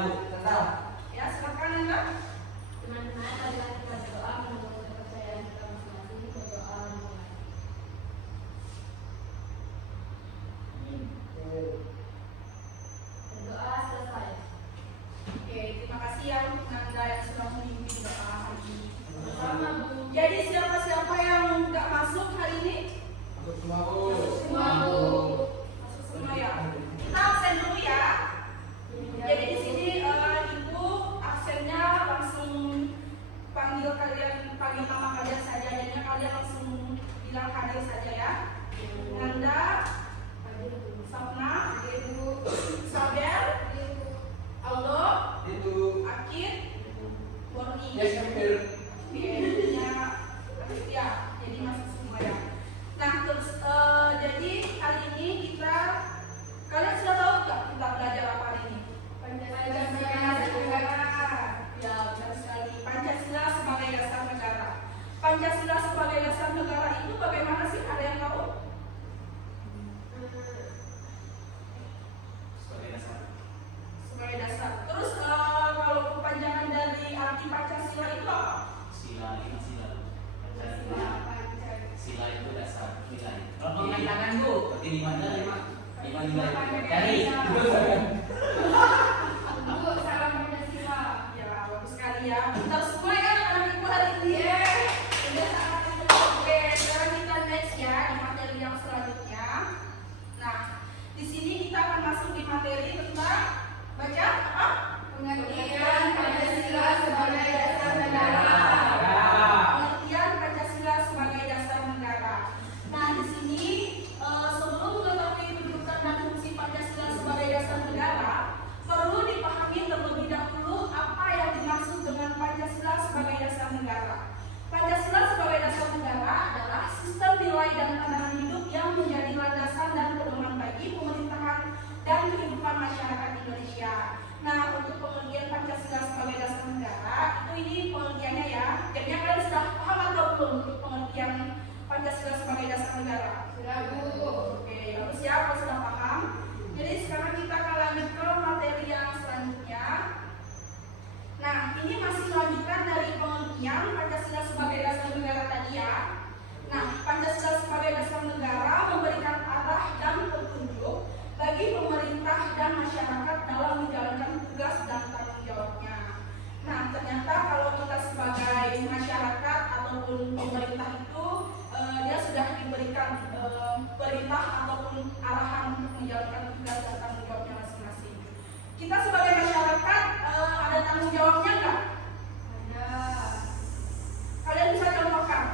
Bu. Tetap. Ya, silakan Anda. Teman-teman, marilah kita berdoa menurut kepercayaan kita masing-masing. Berdoa dimulai. Berdoa selesai. Oke, terima kasih ya untuk Anda yang sudah memimpin doa hari ini. Sama Bu. Jadi siapa-siapa yang nggak masuk hari ini? Masuk semua Bu. Semua Bu. Masuk semua ya. Kita absen dulu ya. Jadi di sini Ibu absennya langsung panggil nama kalian saja. Jadinya kalian langsung bilang hadir saja ya. Nanda, Sapna, Sabel, Aldo, Itu. Akid, Borni. Yes, hampir. Ya, jadi masuk semua ya. Nah, terus jadi hari ini kalian sudah tahu nggak kita belajar apa hari ini? Ya, benar sekali. Pancasila sebagai dasar negara. Pancasila sebagai dasar negara itu bagaimana sih? Ada yang tahu? Sebagai dasar. Sebagai dasar. Terus kalau kepanjangan dari arti Pancasila itu apa? Sila itu sila. Sila itu dasar nilai. Kalau angkat tangan Bu. Berarti lima nilai. Lima nilai. Dari. Bu, salam Pancasila. Ya, bagus sekali ya. Terus semua kan anak ibu hari ini. Oke, sekarang kita next ya di materi yang selanjutnya. Nah, di sini kita akan masuk di materi tentang baca apa? Pengertian Pancasila sebagai dasar negara. Pengertian Pancasila sebagai dasar negara. Nah, di sini sebelum mengetahui kedudukan dan fungsi Pancasila sebagai dasar negara, perlu dipahami terlebih dahulu apa yang dimaksud dengan Pancasila sebagai dasar negara. Pancasila sebagai dasar negara adalah sistem nilai dan pandangan hidup yang menjadi landasan dan pedoman bagi pemerintahan dan kehidupan masyarakat Indonesia. Nah, untuk pengertian Pancasila sebagai dasar negara, ini pengertiannya ya. Jadinya kalian sudah paham atau belum untuk pengertian Pancasila sebagai dasar negara? Sudah Bu. Oke, bagus ya kalau sudah paham. Jadi sekarang kita akan lanjut ke materi yang selanjutnya. Nah, ini masih lanjutan dari pengertian Pancasila sebagai dasar negara tadi ya. Nah, Pancasila sebagai dasar negara memberikan arah dan petunjuk bagi pemerintah dan masyarakat dalam menjalankan tugas dan tanggung jawabnya. Nah, ternyata kalau kita sebagai masyarakat ataupun pemerintah itu dia sudah diberikan perintah ataupun arahan untuk menjalankan tugas dan tanggung jawabnya masing-masing. Kita sebagai masyarakat ada tanggung jawabnya nggak? Ada. Kalian bisa contohkan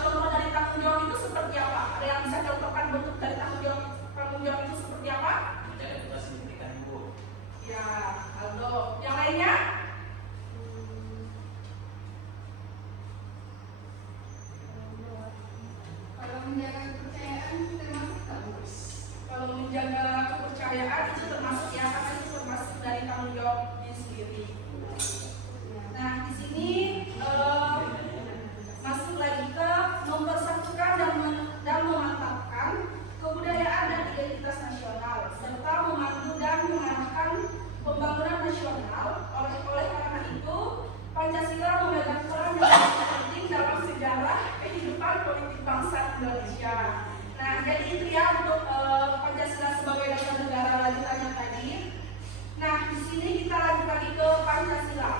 contoh dari tanggung jawab itu seperti apa? Ada yang bisa contohkan bentuk dari tanggung jawab itu seperti apa? Menjaga tugas yang diberikan Bu. Ya, Aldo. Yang lainnya? Kalau menjaga kepercayaan termasuk tak Bu? Kalau menjaga kepercayaan itu termasuk ya, karena itu termasuk dari tanggung jawabnya sendiri. Nah, di sini masuk lagi ke mempersatukan dan memantapkan kebudayaan dan identitas nasional serta memandu dan mengarahkan pembangunan nasional. Oleh karena itu, Pancasila memegang peran yang sangat penting dalam sejarah kehidupan politik bangsa Indonesia. Nah, jadi itu ya untuk Pancasila sebagai dasar negara lanjutannya tadi. Nah, di sini kita lanjut lagi ke Pancasila.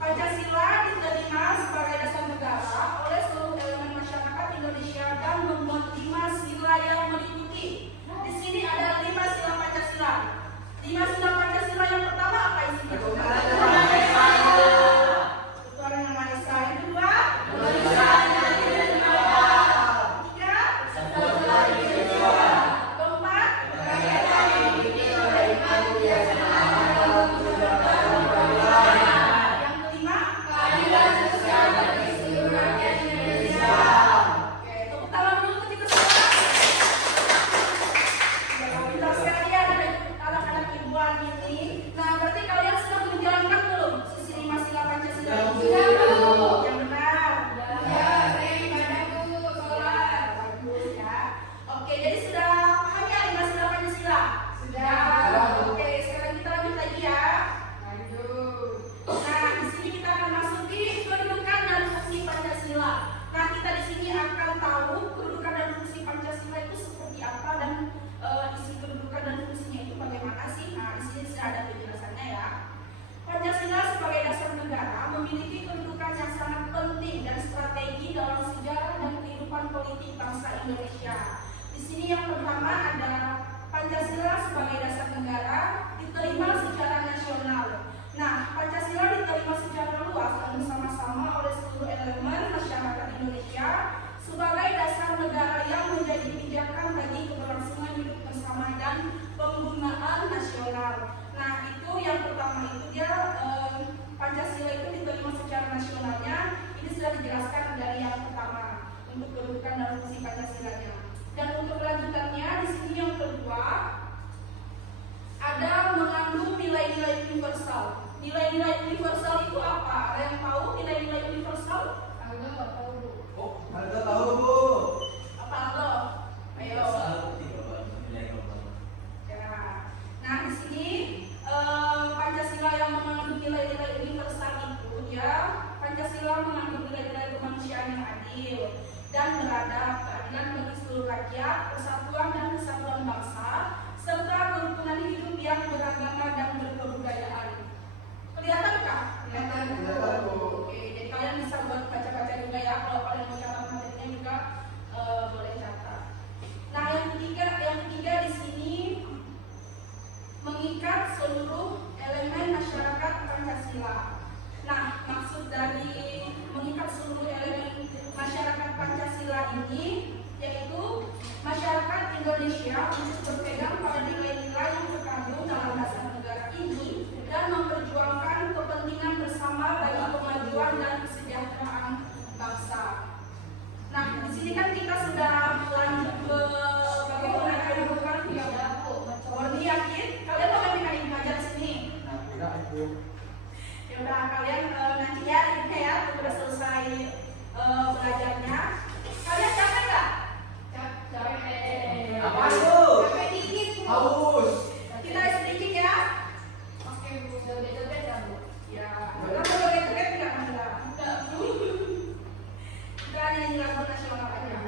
Pancasila diterima sebagai dasar negara oleh seluruh elemen masyarakat Indonesia dan memuat 5 sila yang meliputi. Di sini ada 5 sila Pancasila. 5 sila Pancasila yang pertama apa isinya? Ketuhanan yang Maha Esa. Yang kedua? Ketiga? Keempat? Yang kelima? Oke, tepuk tangan dulu untuk kita semua. Ya, pintar sekali ya anak-anak ibuan ini. Nah, berarti kalian sudah menjalankan memiliki kedudukan yang sangat penting dan strategi dalam sejarah dan kehidupan politik bangsa Indonesia. Di sini yang pertama ada Pancasila sebagai dasar negara diterima secara nasional. Nah, Pancasila diterima secara luas dan bersama-sama oleh seluruh elemen masyarakat Indonesia sebagai dasar negara yang menjadi pijakan bagi keberlangsungan hidup bersama dan penggunaan nasional. Nah, itu yang pertama itu dia Pancasila itu diterima secara nasionalnya. Ini sudah dijelaskan dari yang pertama untuk kedudukan dan fungsi Pancasilanya. Dan untuk lanjutannya di sini yang kedua ada mengandung nilai-nilai universal. Nilai-nilai universal itu apa? Ada yang tahu nilai-nilai universal? Agak nggak tahu Bu. Oh, Aldo tahu Bu. Apa Aldo? Ayo. Ya. Nah di sini Pancasila yang mengandung nilai-nilai universal itu dia Pancasila mengandung nilai-nilai kemanusiaan yang adil dan beradab, keadilan bagi seluruh rakyat, persatuan dan kesatuan bangsa, serta kerukunan hidup yang beragama dan berkebudayaan. Kelihatankah? Kelihatan. Oke, jadi kalian bisa buat baca-baca juga ya. Kalau kalian mau catat materinya juga boleh catat. Nah, yang ketiga di sini mengikat seluruh elemen masyarakat Pancasila. Nah, maksud dari mengikat seluruh elemen masyarakat Pancasila ini yaitu masyarakat Indonesia untuk berpegang pada nilai-nilai yang terkandung dalam dasar negara ini dan memperjuangkan kepentingan bersama bagi kemajuan dan kesejahteraan bangsa. Nah, di sini kan kita sudah lanjut ke bagaimana kehidupan ya Warni yakin? Kalian mau kami belajar di sini? Ya udah kalian nanti ya ini ya sudah selesai belajarnya. Kalian capek nggak? Capek. Apa Bu? Capek dikit Bu. Haus. Kita sedikit ya. Oke Bu, joget-joget kan Bu? Ya, kita joget-joget nggak Manda? Nggak Bu. Kita nyanyi lagu nasional aja.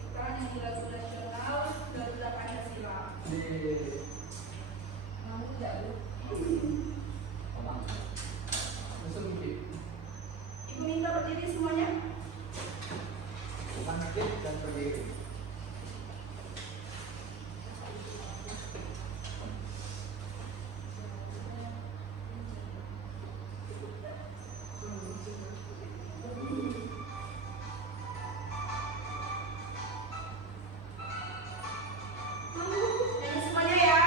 Kita nyanyi lagu nasional Garuda Pancasila. Mau nggak Bu? Ibu minta berdiri semuanya. Bangkit dan berdiri. Nyanyi semuanya ya.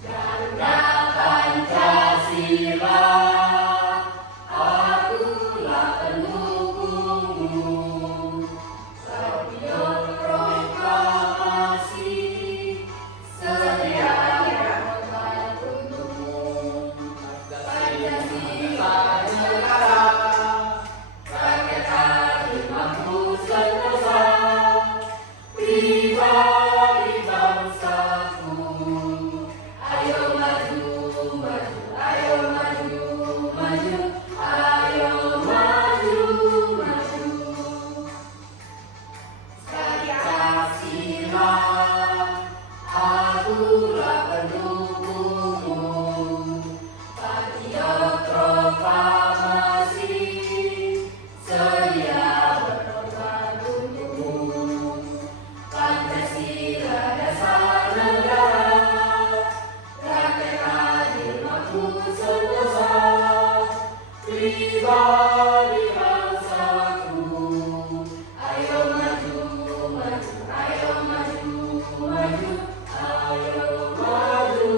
Garuda Pancasila, akulah pendukungmu. Patriot proklamasi, sedia berkorban untukmu. Pancasila negara, rakyat hadir mampu sentosa. Pribadi bangsaku, ayo maju, maju, ayo maju, maju, ayo maju, maju. Pancasila, akulah pendukungmu. Patriot proklamasi, sedia berkorban untukmu. Pancasila dasar negara, rakyat hadir mampu sentosa. Pribadi bangsaku, ayo maju, maju, ayo maju, maju, ayo maju,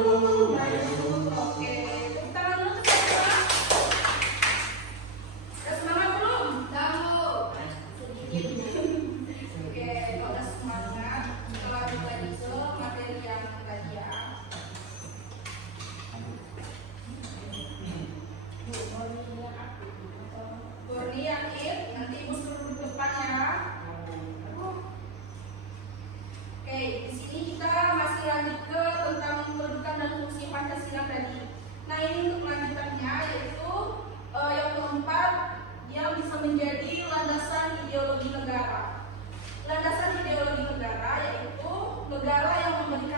maju. Oke, tepuk tangan dulu untuk kita. Udah semangat belum? Sedikit. Oke, kalau udah semangat, kita lanjut lagi ke materi yang tadi ya. Borni yakin, nanti ibu suruh duduk depan ya. Oke, di sini kita masih lanjut ke tentang kedudukan dan fungsi Pancasila tadi. Nah ini untuk melanjutannya yaitu yang keempat, dia bisa menjadi landasan ideologi negara. Landasan ideologi negara yaitu negara yang memberikan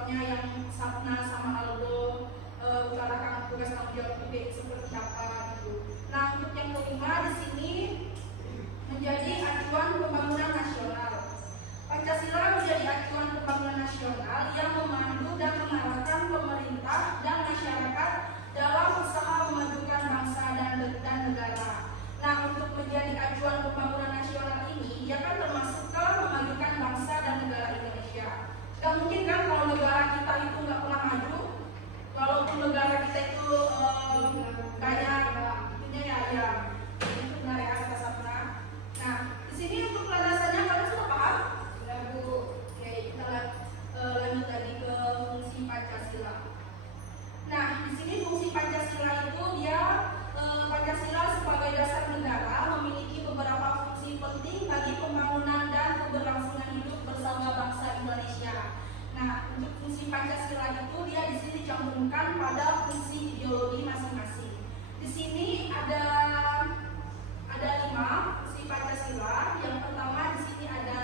jawabnya yang Sapna sama Aldo utarakan tugas tanggung jawab PB seperti apa gitu. Nah, untuk yang kelima di sini menjadi acuan pembangunan nasional. Pancasila menjadi acuan pembangunan nasional yang memandu dan mengarahkan pemerintah dan masyarakat dalam usaha memajukan bangsa dan negara. Nah, untuk menjadi acuan pembangunan nasional ini, dia kan termasuk ke memajukan bangsa dan negara Indonesia. Gak mungkin kan kalau negara kita itu nggak pernah maju, walaupun negara kita itu banyak itunya ya itu benar ya kata Sapna. Nah, di sini untuk landasannya kalian sudah paham? Sudah Bu. Oke, kita lanjut lagi ke fungsi Pancasila. Nah, di sini fungsi Pancasila itu dia Pancasila sebagai dasar negara memiliki beberapa fungsi penting bagi pembangunan dan keberlangsungan hidup bersama bangsa Indonesia. Nah, untuk fungsi Pancasila itu dia di sini dicantumkan pada fungsi ideologi masing-masing. Di sini ada 5 fungsi Pancasila. Yang pertama di sini ada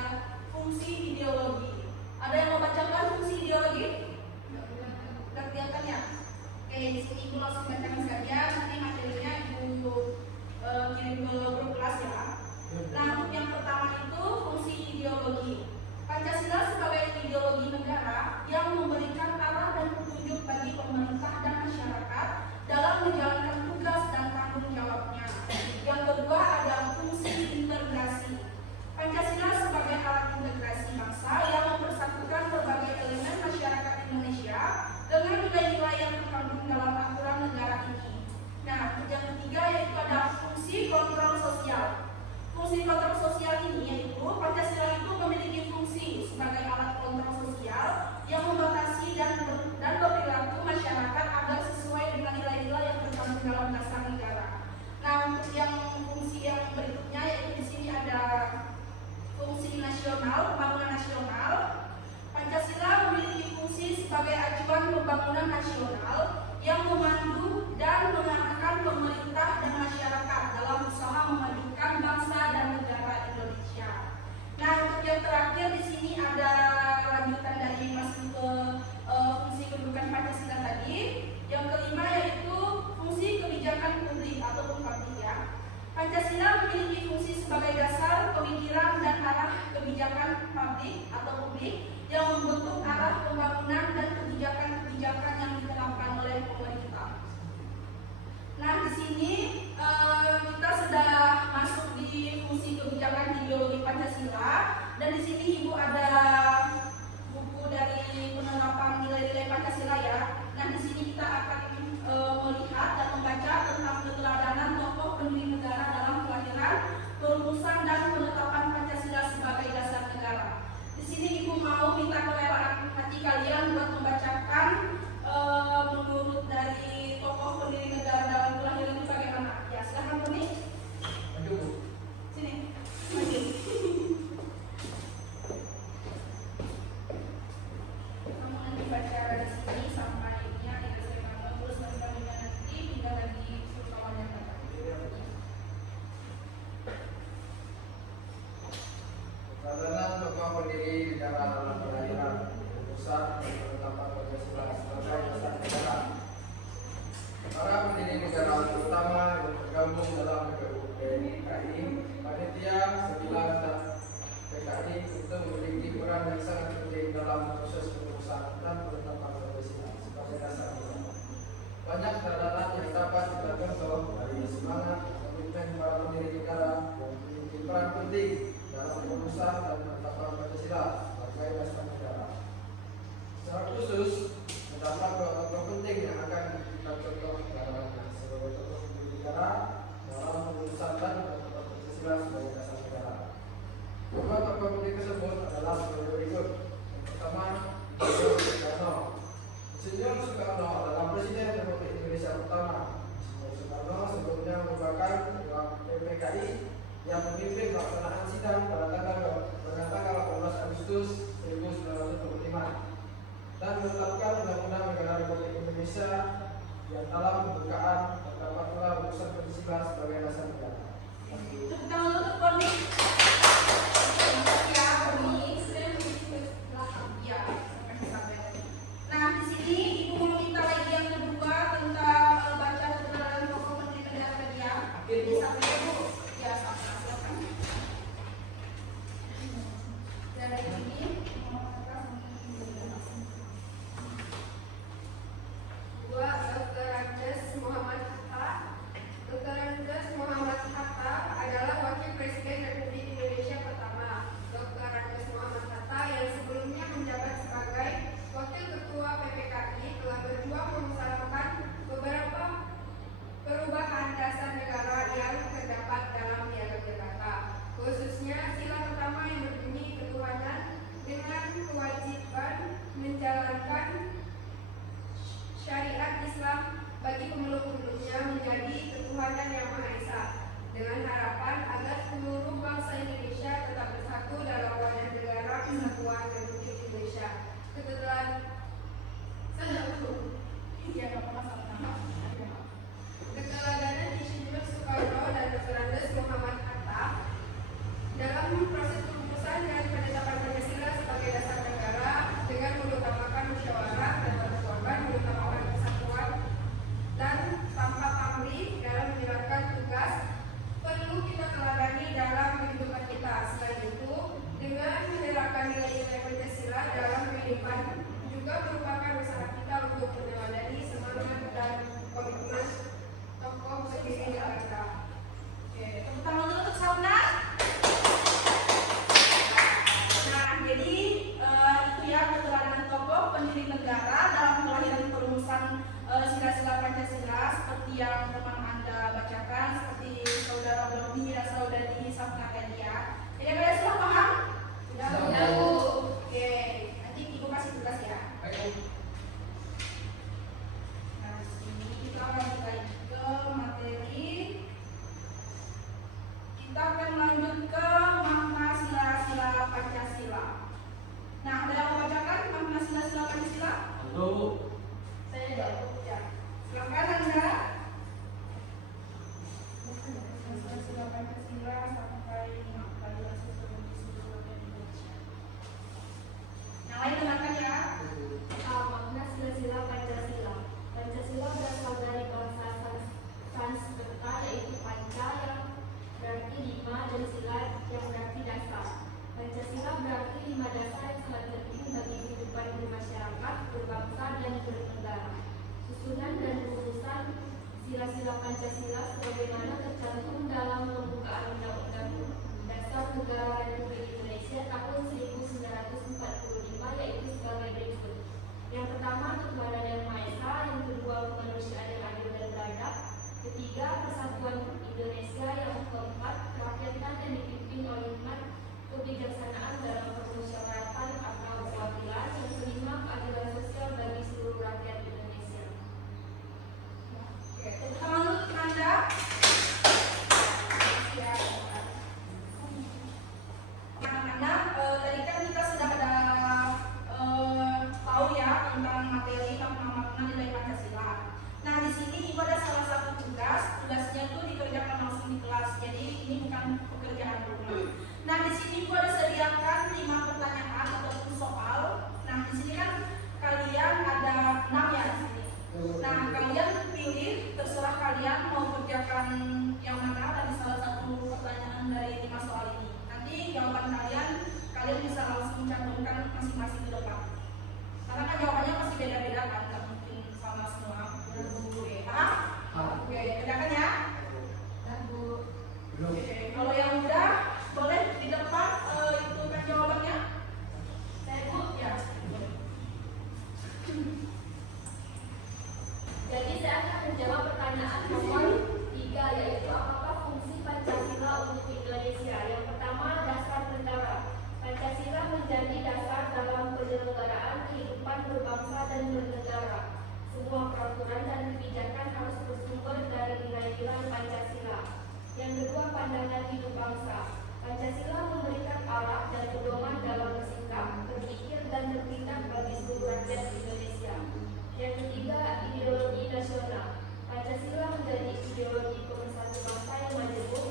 fungsi ideologi. Ada yang mau bacakan fungsi ideologi? Tidak kelihatan ya? Oke, di sini Ibu langsung bacakan saja. Nanti materinya Ibu kirim ke grup kelas ya. Nah, untuk yang pertama itu fungsi ideologi. Pancasila sebagai ideologi negara yang memberikan arah dan petunjuk bagi pemerintah dan masyarakat dalam menjalankan tugas dan tanggung jawabnya. Yang kedua ada fungsi integrasi. Pancasila sebagai alat integrasi bangsa yang mempersatukan berbagai elemen masyarakat Indonesia dengan nilai-nilai yang terkandung dalam aturan negara ini. Nah, yang ketiga yaitu ada fungsi kontrol sosial. Fungsi kontrol sosial ini yaitu Pancasila itu memiliki fungsi sebagai alat kontrol sosial yang membatasi dan berperilaku masyarakat agar sesuai dengan nilai-nilai yang terkandung dalam dasar negara. Nah, untuk yang fungsi yang berikutnya yaitu di sini ada fungsi nasional, pembangunan nasional. Pancasila memiliki fungsi sebagai acuan pembangunan nasional yang memandu dan mengarahkan pemerintah dan masyarakat dalam usaha memajukan bangsa dan negara Indonesia. Nah, untuk yang terakhir di sini ada lanjutan dari masuk ke fungsi kedudukan Pancasila tadi. Yang kelima yaitu fungsi kebijakan publik ataupun publik ya. Pancasila memiliki fungsi sebagai dasar pemikiran dan arah kebijakan publik atau publik yang membentuk arah pembangunan dan kebijakan-kebijakan yang diterapkan oleh pemerintah. Nah, di sini kita sudah masuk di fungsi kebijakan ideologi Pancasila dan di sini Ibu ada buku dari penerapan nilai-nilai Pancasila ya. Nah, di sini kita akan melihat dan membaca tentang keteladanan tokoh pendiri negara dalam kelahiran, perumusan dan penetapan Pancasila sebagai dasar negara. Di sini Ibu mau minta kerelaan hati kalian buat membacakan menurut dari tokoh pendiri negara dalam kelahiran itu bagaimana? Ya, silahkan Tony. Maju Bu. Sini. Maju. Kamu nanti baca di sini sampai ini ya, terus selanjutnya nanti pindah lagi suruh kawannya baca. Keteladanan tokoh pendiri negara dalam kelahiran, perumusan dan penetapan Pancasila sebagai dasar negara. Para pendiri negara terutama yang tergabung dalam PKI, panitia 9 dan PKI untuk memiliki peran yang sangat penting dalam proses perumusan dan penetapan Pancasila sebagai dasar negara. Banyak catatan yang dapat kita contoh dari semangat komitmen para pendiri negara yang memiliki peran penting dalam perumusan dan penetapan Pancasila sebagai dasar negara. Secara khusus, terdapat tokoh penting yang akan kita contoh sebagai tokoh pendiri negara dalam perumusan dan penetapan Pancasila sebagai dasar negara. Kedua tokoh penting tersebut adalah sebagai berikut. Yang pertama, Insinyur Soekarno. Insinyur Soekarno adalah Presiden Republik Indonesia pertama. Insinyur Soekarno sebelumnya merupakan ketua PPKI yang memimpin pelaksanaan sidang pada tanggal 18 Agustus 1945 dan menetapkan Undang-Undang Negara Republik Indonesia yang dalam pembukaan terdapat pula rumusan Pancasila sebagai dasar negara. Tepuk tangan dulu untuk Poni. Ya, Poni. Ya, sampai. sampai 5 keadilan sosial bagi seluruh rakyat Indonesia. Yang lain dengarkan ya. A. Makna sila-sila Pancasila. Pancasila berasal dari bahasa Sanskerta yaitu panca yang berarti 5 dan sila yang berarti dasar. Pancasila berarti 5 dasar yang sangat penting bagi kehidupan bermasyarakat, berbangsa, dan bernegara. Susunan dan urusan sila-sila Pancasila sebagaimana tercantum dalam pembukaan Undang-Undang Dasar Negara Republik Indonesia tahun 1945 yaitu sebagai berikut. Yang pertama, ketuhanan yang Maha Esa. Yang kedua, kemanusiaan yang adil dan beradab. Ketiga, persatuan Indonesia. Yang keempat, kerakyatan yang dipimpin oleh hikmat kebijaksanaan dalam permusyawaratan atau perwakilan. Yang kelima, keadilan sosial bagi seluruh rakyat Indonesia. Oke, tepuk tangan dulu untuk Anda. Ya, anak-anak, tadi kan kita sudah ada tahu ya tentang materi makna-makna nilai Pancasila. Nah, di sini Ibu ada salah satu tugasnya tuh dikerjakan langsung di kelas. Jadi ini bukan pekerjaan rumah. Nah, di sini Ibu ada sediakan 5 pertanyaan ataupun soal. Nah, di sini kan kalian ada 6 ya di sini. Nah, kalian pilih, terserah kalian mau kerjakan yang mana dari salah satu pertanyaan dari 5 soal ini. Nanti jawaban kalian bisa langsung cantumkan masing-masing ke depan. Karena kan jawabannya pasti beda-beda kan, nggak mungkin sama semua. Oke, bedakan ya. Oke, kalau yang udah boleh di depan itu kan jawabannya. Saya ya. Jadi saya akan menjawab pertanyaan nomor 3 yaitu apakah fungsi Pancasila untuk Indonesia? Yang pertama, dasar negara. Pancasila menjadi dasar dalam penyelenggaraan kehidupan berbangsa dan bernegara. Semua peraturan dan kebijakan harus bersumber dari nilai-nilai Pancasila. Yang kedua, pandangan hidup bangsa. Pancasila memberikan arah dan pedoman dalam bersikap, berpikir, dan bertindak bagi seluruh rakyat Indonesia. Yang ketiga, ideologi nasional. Pancasila menjadi ideologi pemersatu bangsa yang majemuk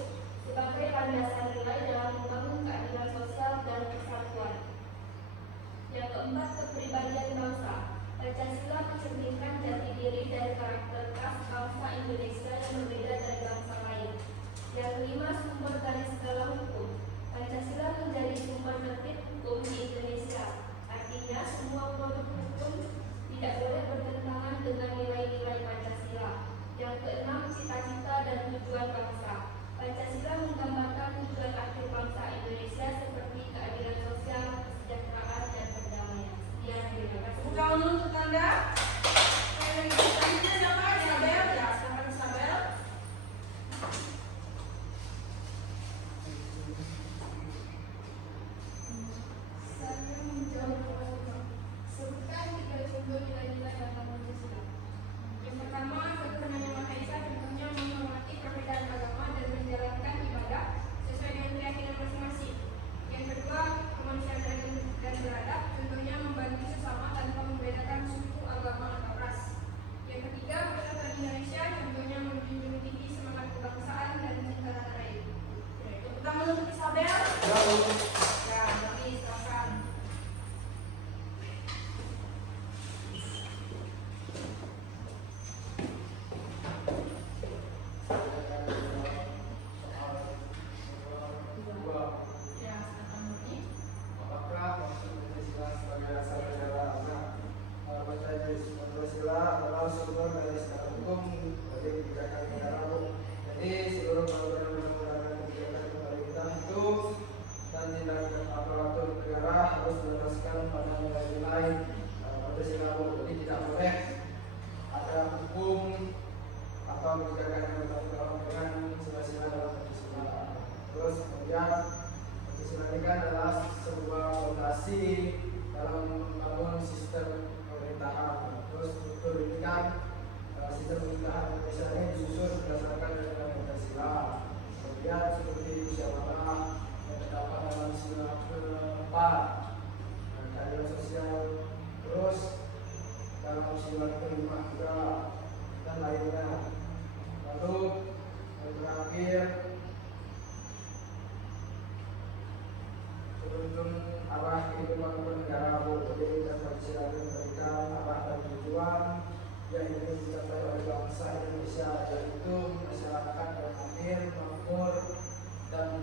sebagai landasan nilai dalam membangun keadilan sosial dan persatuan. Yang keempat, kepribadian bangsa. Pancasila mencerminkan jati diri dan karakter khas bangsa Indonesia yang berbeda dari bangsa lain. Yang kelima, sumber dari segala hukum. Pancasila menjadi sumber tertib hukum di Indonesia. Artinya, semua produk hukum tidak boleh bertentangan dengan nilai-nilai Pancasila. Yang keenam, cita-cita dan tujuan bangsa. Pancasila menggambarkan tujuan akhir bangsa Indonesia seperti keadilan sosial, kesejahteraan, dan perdamaian. Sekian, terima kasih. Buka dulu untuk Anda. Selanjutnya siapa? Isabel ya, silakan Isabel. Saya menjawab sebutkan 3 sumber nilai-nilai dalam Pancasila. Yang pertama, ketuhanan yang Maha Esa, contohnya menghormati perbedaan agama dan menjalankan ibadah sesuai dengan keyakinan masing-masing. Yang kedua, kemanusiaan dan beradab, contohnya membantu sesama tanpa membedakan suku, agama, atau ras. Yang ketiga, persatuan Indonesia, contohnya menjunjung tinggi semangat kebangsaan dan cinta tanah air. Tepuk tangan untuk Isabel. Ya, Doni, silakan. Ya, silakan Doni. Apakah maksud Pancasila sebagai dasar negara? Pancasila adalah sumber dari segala hukum bagi kebijakan negara. Jadi seluruh peraturan undang-undang dan kebijakan pemerintah itu dan tindak aparatur negara harus berdasarkan pada nilai-nilai Pancasila. Jadi tidak boleh ada hukum atau kebijakan yang bertentangan dengan sila-sila dalam Pancasila. Terus kemudian Pancasila ini kan adalah sebuah fondasi dalam membangun sistem pemerintahan. Terus struktur ini kan sistem pemerintahan Indonesia ini disusun berdasarkan nilai Pancasila.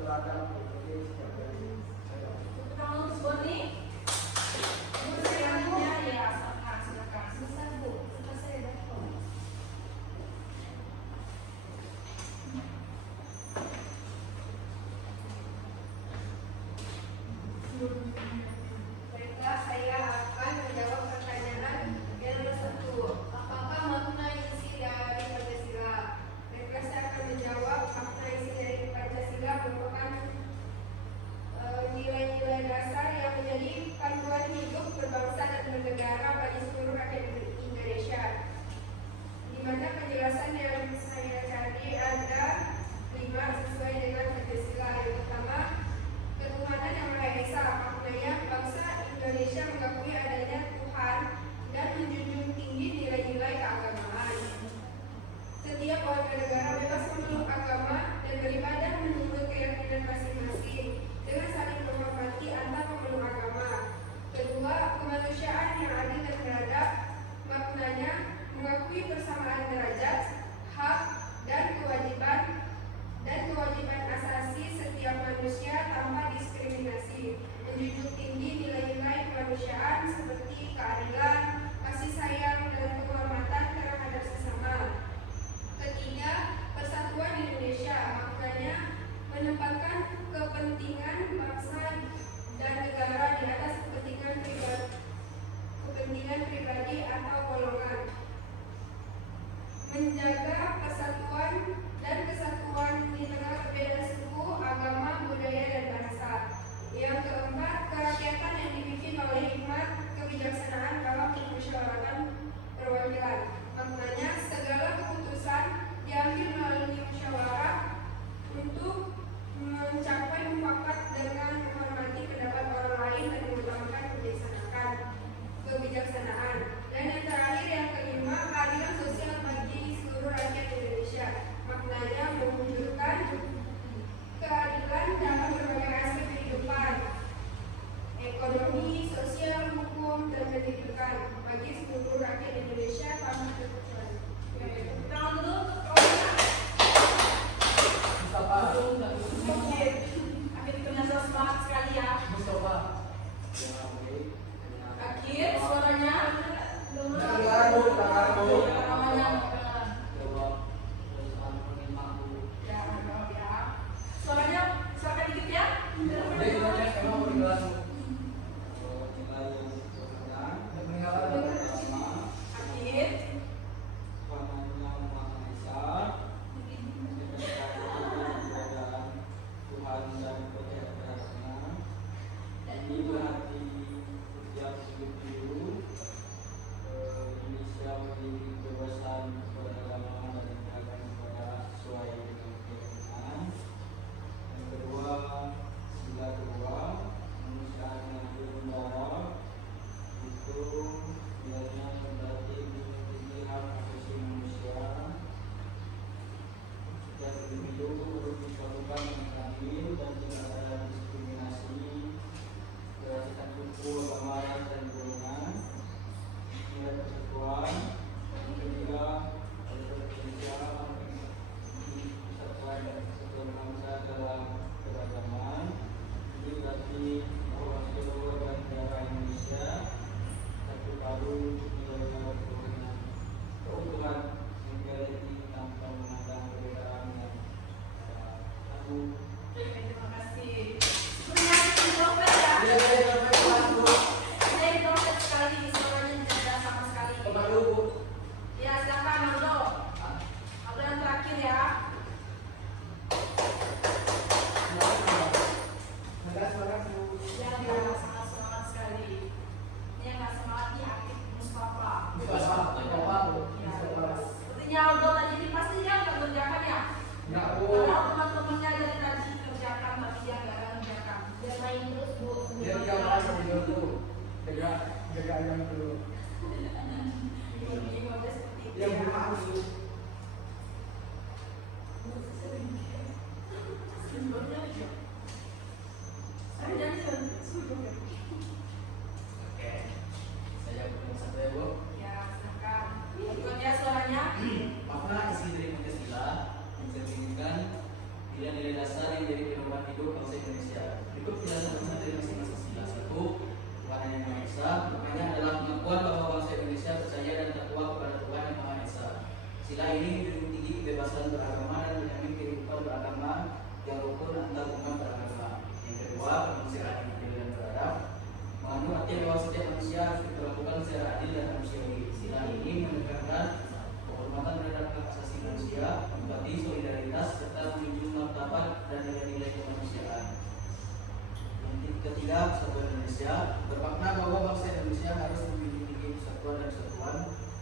beradab, mengikuti setiap dari saya. Kamu nulis Boni? Nulisannya ya, silakan. Susah Bu, susah saya dapat. Baiklah, saya akan menjawab pertanyaan yang nomor 1. Apakah makna isi dari Pancasila? Baiklah, saya akan menjawab makna isi dari Pancasila merupakan nilai-nilai dasar yang menjadi panduan hidup berbangsa dan bernegara bagi seluruh rakyat Indonesia. Di mana penjelasan yang saya cari ada 5 sesuai dengan Pancasila. Yang pertama, ketuhanan yang Maha Esa. Maknanya bangsa Indonesia mengakui adanya Tuhan dan menjunjung tinggi nilai-nilai keagamaan. Setiap warga negara bebas memeluk agama dan beribadah menurut keyakinan masing-masing dengan saling menghormati antar pemeluk agama. Kedua, kemanusiaan yang adil dan beradab. Maknanya mengakui persamaan derajat, hak, dan kewajiban asasi setiap manusia tanpa diskriminasi. Menjunjung tinggi nilai-nilai kemanusiaan seperti keadilan, kasih sayang, dan penghormatan terhadap sesama. Ketiga, persatuan Indonesia. Maknanya menempatkan kepentingan bangsa dan negara di atas kepentingan pribadi atau golongan. Menjaga persatuan dan kesatuan di tengah perbedaan suku, agama, budaya, dan bahasa. Yang keempat, kerakyatan yang dipimpin oleh hikmat kebijaksanaan dalam permusyawaratan perwakilan. Maknanya segala keputusan diambil melalui musyawarah untuk mencapai mufakat dengan menghormati pendapat orang lain dan mengutamakan kebijaksanaan. Dan yang terakhir, yang kelima, keadilan sosial bagi seluruh rakyat Indonesia. Maknanya mewujudkan keadilan dalam berbagai aspek kehidupan, ekonomi, sosial, hukum, dan pendidikan bagi seluruh rakyat Indonesia tanpa terkecuali. Tangan dulu untuk kawannya. Mustafa. Akhir itu semangat sekali ya. Mustafa. Yang baik. Akhir suaranya. Tangan dulu. Namanya. Jawab pertanyaan pengimakku. Ya, jawab ya. Suaranya silakan dikit ya. Jadi kita cek emang mau dijelasin. Nilai yang berkenaan Yang meninggalkan. pertama, Akhir. Tuhannya Maha Esa, keberadaan Tuhan dan keberadaan. Ini berarti setiap individu Indonesia memiliki kebebasan beragama dan beribadah sesuai dengan keyakinan. Yang kedua, sila kedua, kemanusiaan yang berbendera itu nilainya berarti memiliki hak asasi manusia. Setiap individu diperlukan yang adil dan tidak ada diskriminasi berdasarkan suku, agama, ras, dan golongan. Nilai persatuan. Yang ketiga, Indonesia persatuan dan kesatuan bangsa dalam keragaman. Ini berarti bahwa seluruh negara Indonesia satu padu nilai-nilai keutuhan equality tanpa memandang perbedaan yang satu. Terima kasih. Sebenarnya introvert ya. Iya, iya. Saya introvert sekali, suaranya tidak ada sama sekali. Coba dulu. Ya, silakan Aldo. Aldo yang terakhir ya. Ya, dia sangat semangat sekali. Ini yang nggak semangat nih aktif Mustafa. Ya, sepertinya Aldo tadi ini pasti dia nggak kerjakan ya. Enggak, Bu. Padahal teman-temannya dari tadi hidup bangsa Indonesia. Berikut penjelasan materi masing-masing sila. 1. Tuhan yang Maha Esa. Maknanya adalah pengakuan bahwa bangsa Indonesia percaya dan takwa kepada Tuhan yang Maha Esa. Sila ini menjunjung tinggi kebebasan beragama dan menjamin kehidupan beragama yang rukun antar umat beragama. Yang kedua, kemanusiaan yang adil dan beradab. Mengandung arti bahwa setiap manusia harus diperlakukan secara adil dan manusiawi. Sila ini menekankan penghormatan terhadap hak asasi manusia, empati, solidaritas, serta menjunjung martabat dan nilai-nilai kemanusiaan. Yang ketiga, persatuan Indonesia bermakna bahwa bangsa Indonesia harus menjunjung tinggi persatuan dan kesatuan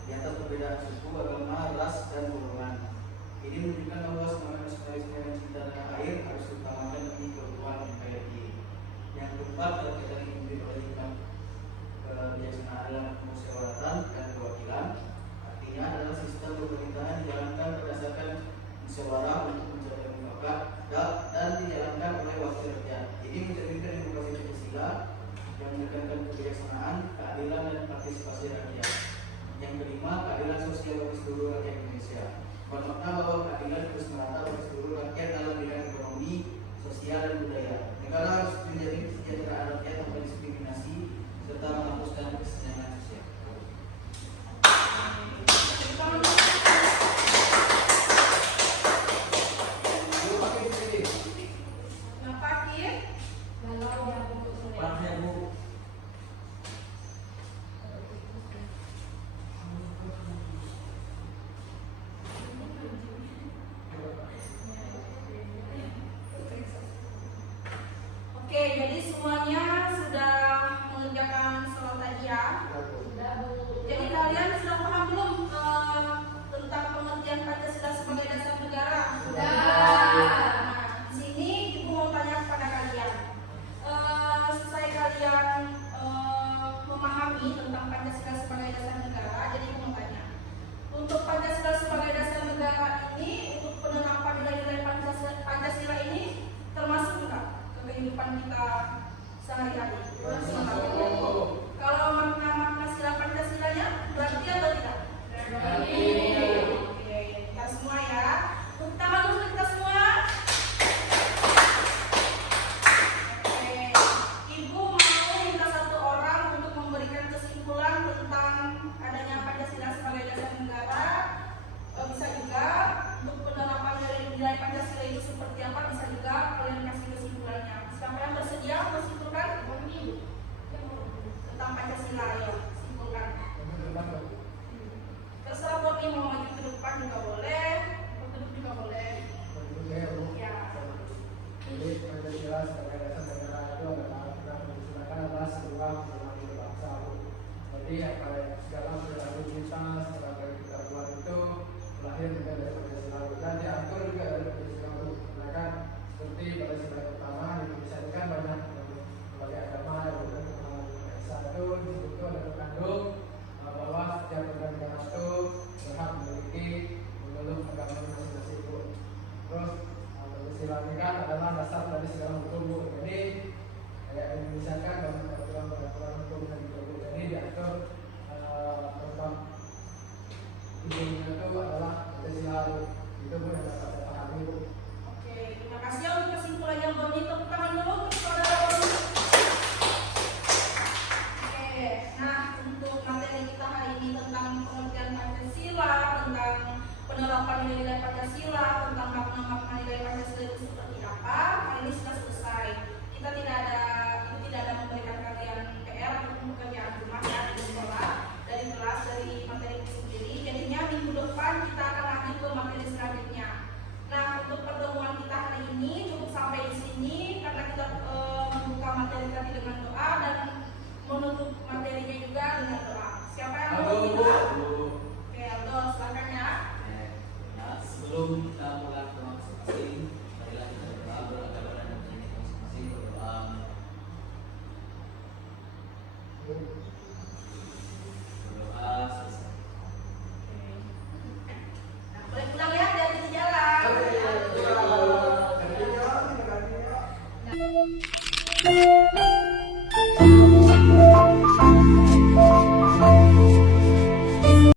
di atas perbedaan suku, agama, ras, dan golongan. Ini menunjukkan bahwa semangat nasionalisme dan cinta tanah air harus diutamakan demi keutuhan NKRI. Yang keempat, berkaitan dengan hikmat kebijaksanaan dalam musyawaratan dan perwakilan. Artinya adalah sistem pemerintahan dijalankan berdasarkan musyawarah untuk mencapai mufakat dan dijalankan oleh wakil rakyat. Ini mencerminkan demokrasi Pancasila yang menekankan kebijaksanaan, keadilan, dan partisipasi rakyat. Yang kelima, keadilan sosial bagi seluruh rakyat Indonesia. Bermakna bahwa keadilan harus merata bagi seluruh rakyat dalam bidang ekonomi, sosial, dan budaya. Negara harus menjamin kesejahteraan rakyat tanpa diskriminasi serta menghapuskan kesenjangan sosial. Kenapa Kir? Galau ya untuk Parahnya Bu. Oke, jadi semuanya sudah mengerjakan sholat tadi ya. sudah Bu. Jadi kalian sudah paham belum tentang pengertian Pancasila sebagai dasar negara? Sudah. Nah, di sini ibu mau tanya kepada kalian. Selesai kalian memahami tentang Pancasila sebagai dasar negara, jadi ibu mau tanya. Untuk Pancasila sebagai dasar negara ini, untuk penerapan nilai-nilai Pancasila ini termasuk enggak ke kehidupan kita sehari-hari? Kalau makna-makna sila Pancasilanya berarti atau tidak? Berarti. Oke, kita semua ya. Tepuk tangan dulu kita semua. Oke, ibu mau minta satu orang untuk memberikan kesimpulan tentang adanya Pancasila sebagai dasar negara. Bisa juga untuk penerapan nilai Pancasila itu seperti apa, bisa juga kalian kasih kesimpulannya. Siapa yang bersedia menyimpulkan? Tentang Pancasila, ayo simpulkan. Terserah Boni mau maju ke depan juga boleh, mau duduk juga boleh. Ya. Jadi Pancasila sebagai dasar negara itu adalah kita mengusulkan adalah sebuah perilaku berbangsa. Jadi segala perilaku kita sebagai kita buat itu lahir juga dari Pancasila dan diatur juga dari Pancasila itu. Karena kan seperti pada sila pertama di Indonesia ini kan banyak berbagai agama yang berkembang. Satu di situ ada terkandung bahwa setiap warga negara itu berhak memiliki memeluk agama masing-masing. Terus Pancasila ini kan adalah dasar dari segala hukum. Jadi kayak Indonesia kan banyak peraturan hukum dan hukum. Jadi diatur tentang ujungnya itu adalah Pancasila. Itu pun yang dapat saya pahami. Oke, terima kasih untuk kesimpulannya Boni. Tepuk tangan dulu untuk saudara Boni. Oke, nah untuk materi kita hari ini tentang pengertian Pancasila, tentang penerapan nilai-nilai Pancasila, tentang makna-makna nilai Pancasila itu seperti apa, hari ini sudah selesai. Kita tidak ada memberikan kalian PR ataupun pekerjaan rumah ya di sekolah, dari kelas, dari materi itu sendiri. Jadinya minggu depan kita akan lanjut ke materi selanjutnya. Nah, untuk pertemuan kita hari ini cukup sampai di sini karena kita membuka materi tadi dengan doa dan menutup materinya juga dengan doa. Siapa yang mau doa? Oke, Aldo, silakan ya. Sebelum